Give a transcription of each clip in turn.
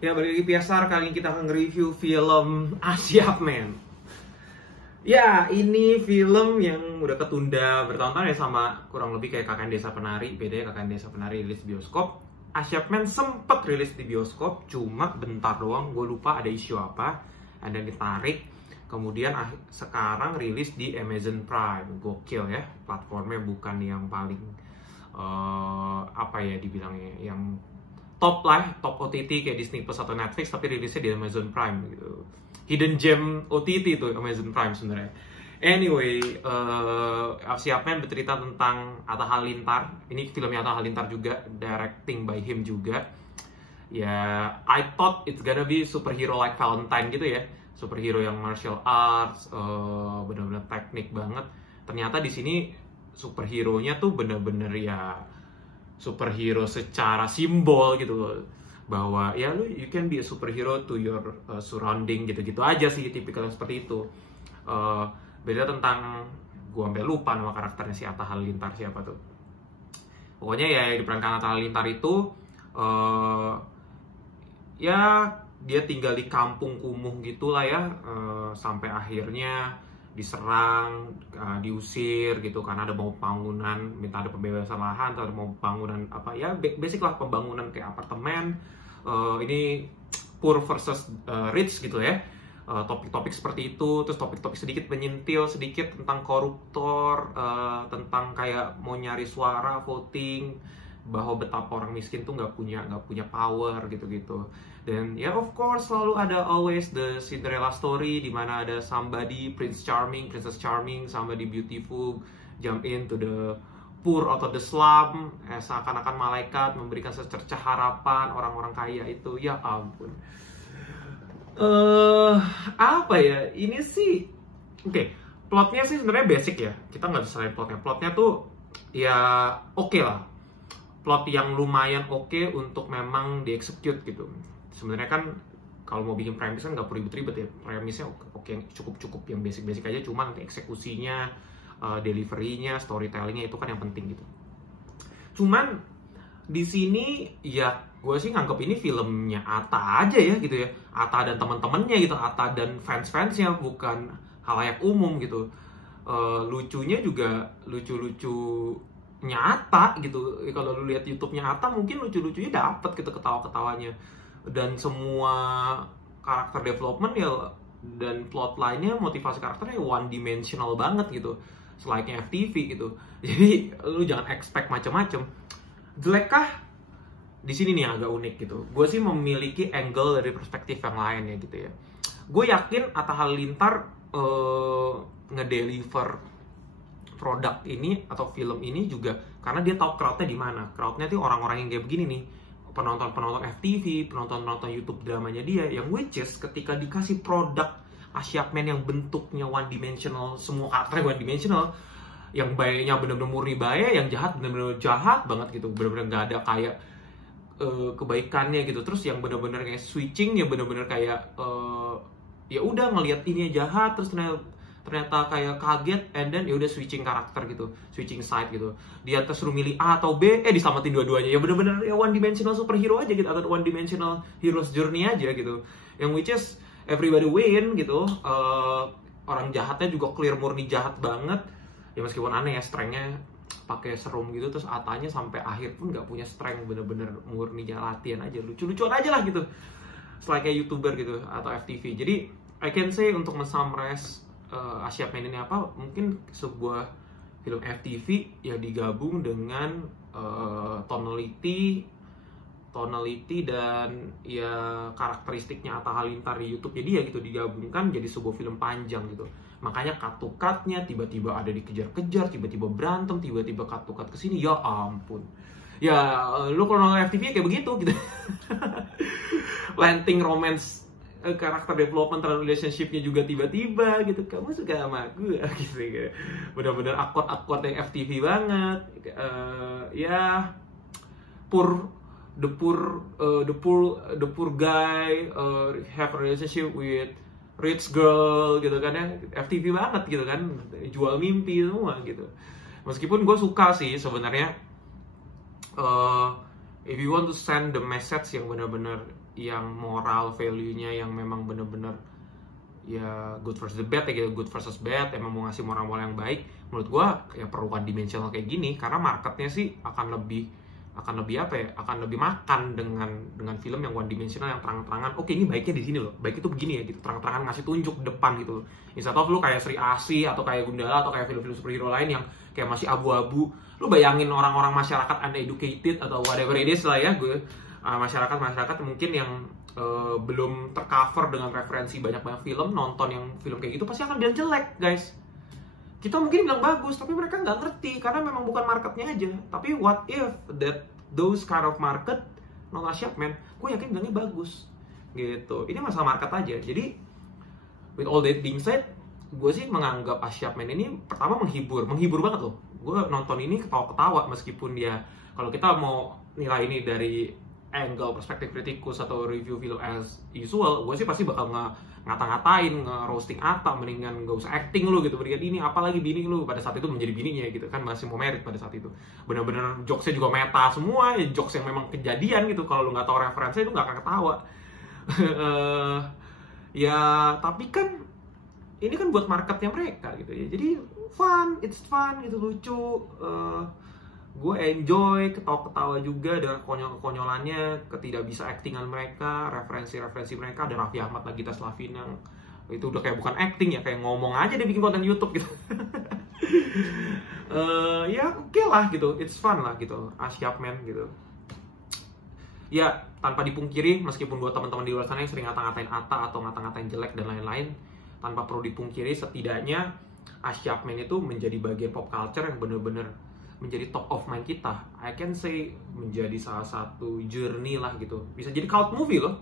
Ya, balik lagi PSR. Kali ini kita akan nge-review film A Siap Men. Ya, ini film yang udah ketunda bertahun-tahun ya, sama kurang lebih kayak KKN Desa Penari. Beda ya, KKN Desa Penari rilis bioskop. A Siap Men sempet rilis di bioskop, cuma bentar doang, gue lupa ada isu apa. Ada ditarik, kemudian sekarang rilis di Amazon Prime. Gokil ya, platformnya bukan yang paling apa ya dibilangnya, yang top lah, top OTT kayak Disney Plus atau Netflix, tapi rilisnya di Amazon Prime gitu. Hidden gem OTT itu Amazon Prime sebenarnya. Anyway, Siap Men bercerita tentang Atta Halilintar. Ini filmnya Atta Halilintar juga, directing by him juga. Ya, I thought it's gonna be superhero like Valentine gitu ya, superhero yang martial arts, bener-bener teknik banget. Ternyata di sini superhero-nya tuh bener-bener ya superhero secara simbol gitu loh, bahwa ya lu you can be a superhero to your surrounding gitu-gitu aja sih, tipikal seperti itu. Beda tentang, gua sampai lupa nama karakternya si Atta Halilintar siapa tuh. Pokoknya ya diperankan Atta Halilintar itu ya dia tinggal di kampung kumuh gitulah ya, sampai akhirnya diserang, diusir gitu karena ada mau bangunan, minta ada pembebasan lahan, atau ada mau bangunan apa ya, basic lah pembangunan kayak apartemen. Ini poor versus rich gitu ya, topik-topik seperti itu. Terus topik-topik sedikit menyentil sedikit tentang koruptor, tentang kayak mau nyari suara voting, bahwa betapa orang miskin tuh nggak punya power gitu-gitu. Dan ya of course selalu ada always the Cinderella story, di mana ada somebody Princess Charming, somebody beautiful jump into the poor atau the slum, seakan-akan malaikat memberikan secercah harapan orang-orang kaya itu. Ya ampun, apa ya ini sih. Oke, plotnya sih sebenarnya basic ya, kita nggak bisa lihat plotnya tuh ya oke lah, plot yang lumayan oke untuk memang dieksekut gitu. Sebenarnya kan kalau mau bikin premis kan nggak perlu ribet-ribet ya, premisnya oke, cukup yang basic aja, cuma nanti eksekusinya, delivery-nya, storytelling-nya itu kan yang penting gitu. Cuman di sini ya gue sih nganggep ini filmnya Atta aja ya gitu ya, Atta dan teman-temannya gitu, Atta dan fans-fansnya, bukan halayak umum gitu. Lucunya juga lucu-lucu nyata gitu. Kalau lu lihat YouTube-nya Atta mungkin lucu-lucunya dapet gitu, ketawa-ketawanya. Dan semua karakter development ya, dan plot line-nya, motivasi karakternya one dimensional banget gitu, selayaknya FTV gitu. Jadi lu jangan expect macam-macam. Jelekkah? Di sini nih agak unik gitu. Gue sih memiliki angle dari perspektif yang lain ya gitu ya. Gue yakin Atta Halilintar ngedeliver produk ini atau film ini juga karena dia tahu crowdnya di mana. Crowdnya tuh orang-orang yang kayak begini nih, penonton FTV, penonton YouTube dramanya dia, yang which is ketika dikasih produk A Siap Men yang bentuknya one dimensional, semua karakternya one dimensional, yang baiknya bener-bener murni baik, yang jahat bener-bener jahat banget gitu, bener-bener nggak ada kayak kebaikannya gitu. Terus yang bener-bener kayak switching ya, bener-bener kayak ya udah ngelihat ini jahat, terus ternyata kayak kaget, and then ya udah switching karakter gitu, switching side gitu. Dia suruh milih A atau B, diselamatin dua-duanya. Ya bener-bener ya one dimensional superhero aja gitu, atau one dimensional hero's journey aja gitu. Yang which is everybody win gitu. Orang jahatnya juga clear murni jahat banget. Ya meskipun aneh ya, strength-nya pakai serum gitu, terus Atanya sampai akhir pun nggak punya strength, bener-bener murni latihan aja, lucu-lucuan aja lah gitu, selain kayak YouTuber gitu atau FTV. Jadi I can say untuk men-summarize A Siap Men ini apa, mungkin sebuah film FTV yang digabung dengan tonality dan ya karakteristiknya Atta Halilintar di YouTube-nya dia gitu, digabungkan jadi sebuah film panjang gitu. Makanya cut-to-cut-nya tiba-tiba ada dikejar-kejar, tiba-tiba berantem, tiba-tiba cut-to-cut kesini, ya ampun. Ya lu kalau nonton FTV kayak begitu gitu. Planting romance, karakter development terhadap relationship-nya juga tiba-tiba gitu, kamu suka sama gue gitu. Bener-bener akord yang FTV banget. Ya the poor guy have a relationship with rich girl gitu kan ya, FTV banget gitu kan, jual mimpi semua gitu. Meskipun gue suka sih sebenarnya, if you want to send the message yang benar-benar yang moral value-nya yang memang bener-bener ya good versus the bad ya gitu, good versus bad, emang mau ngasih moral-moral yang baik, menurut gua ya perlu one dimensional kayak gini, karena marketnya sih akan lebih apa ya, akan lebih makan dengan film yang one dimensional yang terang-terangan, oke ini baiknya di sini loh, baik itu begini ya gitu, terang-terangan ngasih tunjuk depan gitu loh. Instead of lu kayak Sri Asih atau kayak Gundala atau kayak film-film superhero lain yang kayak masih abu-abu. Lu bayangin orang-orang masyarakat uneducated atau whatever it is lah ya, gue masyarakat mungkin yang belum tercover dengan referensi banyak-banyak film, nonton yang film kayak gitu pasti akan bilang jelek, guys. Kita mungkin bilang bagus, tapi mereka nggak ngerti karena memang bukan marketnya aja. Tapi what if those kind of market nonton Asyapman, gue yakin bilangnya bagus, gitu. Ini masalah market aja. Jadi with all that being said, gue sih menganggap Asyapman ini pertama menghibur banget loh. Gue nonton ini ketawa-ketawa meskipun dia, kalau kita mau nilai ini dari angle perspektif kritikus atau review film as usual, gue sih pasti bakal ngata-ngatain, nge-roasting Atta, mendingan gak usah acting lu gitu, mendingan ini, apalagi bini lu, pada saat itu menjadi bininya gitu kan, masih mau merit pada saat itu, bener-bener jokesnya juga meta semua, ya jokes yang memang kejadian gitu, kalau lu gak tahu referensinya itu gak akan ketawa. Ya tapi kan ini kan buat marketnya mereka gitu ya, jadi it's fun gitu, lucu, gue enjoy, ketawa-ketawa juga dengan konyol-konyolannya, ketidak bisa actingan mereka, referensi mereka. Ada Raffi Ahmad, Nagita Slavina, itu udah kayak bukan acting ya, kayak ngomong aja dia bikin konten YouTube gitu. Ya oke lah gitu, it's fun lah gitu, Asyapman gitu. Ya tanpa dipungkiri, meskipun buat teman-teman di luar sana yang sering ngata-ngatain Atta atau ngata-ngatain jelek dan lain-lain, tanpa perlu dipungkiri setidaknya Asyapman itu menjadi bagian pop culture yang bener-bener menjadi top of mind kita. I can say menjadi salah satu journey lah gitu. Bisa jadi cult movie loh.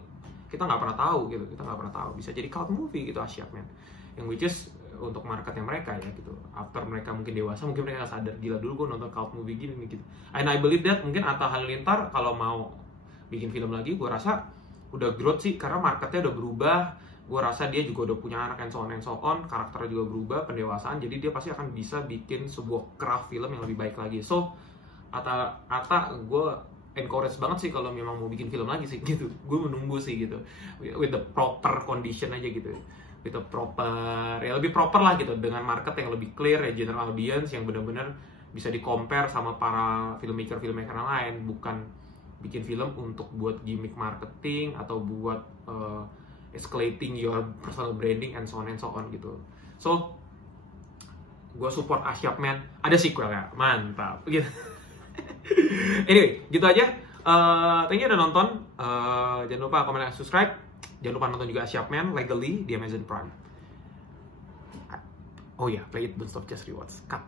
Kita nggak pernah tahu gitu. Bisa jadi cult movie gitu Asyapman. Yang which is untuk marketnya mereka ya gitu. After mereka mungkin dewasa, mungkin mereka nggak sadar, gila dulu gue nonton cult movie gini nih gitu. And I believe that mungkin Atta Halilintar kalau mau bikin film lagi, gue rasa udah growth sih, karena marketnya udah berubah. Gue rasa dia juga udah punya anak and so on, karakternya juga berubah, pendewasaan, jadi dia pasti akan bisa bikin sebuah craft film yang lebih baik lagi. So, Atta gue encourage banget sih kalau memang mau bikin film lagi sih gitu. Gue menunggu sih gitu, with the proper condition aja gitu, with the proper, ya lebih proper lah gitu, dengan market yang lebih clear ya, general audience yang benar-benar bisa di-compare sama para filmmaker yang lain, bukan bikin film untuk buat gimmick marketing atau buat escalating your personal branding and so on gitu. So, gue support Asyapman. Ada sequel ya, mantap. Gitu. Anyway, gitu aja. Thank you udah nonton. Jangan lupa komen dan subscribe. Jangan lupa nonton juga Asyapman legally di Amazon Prime. Oh ya, play it, don't stop, just rewards. Cut.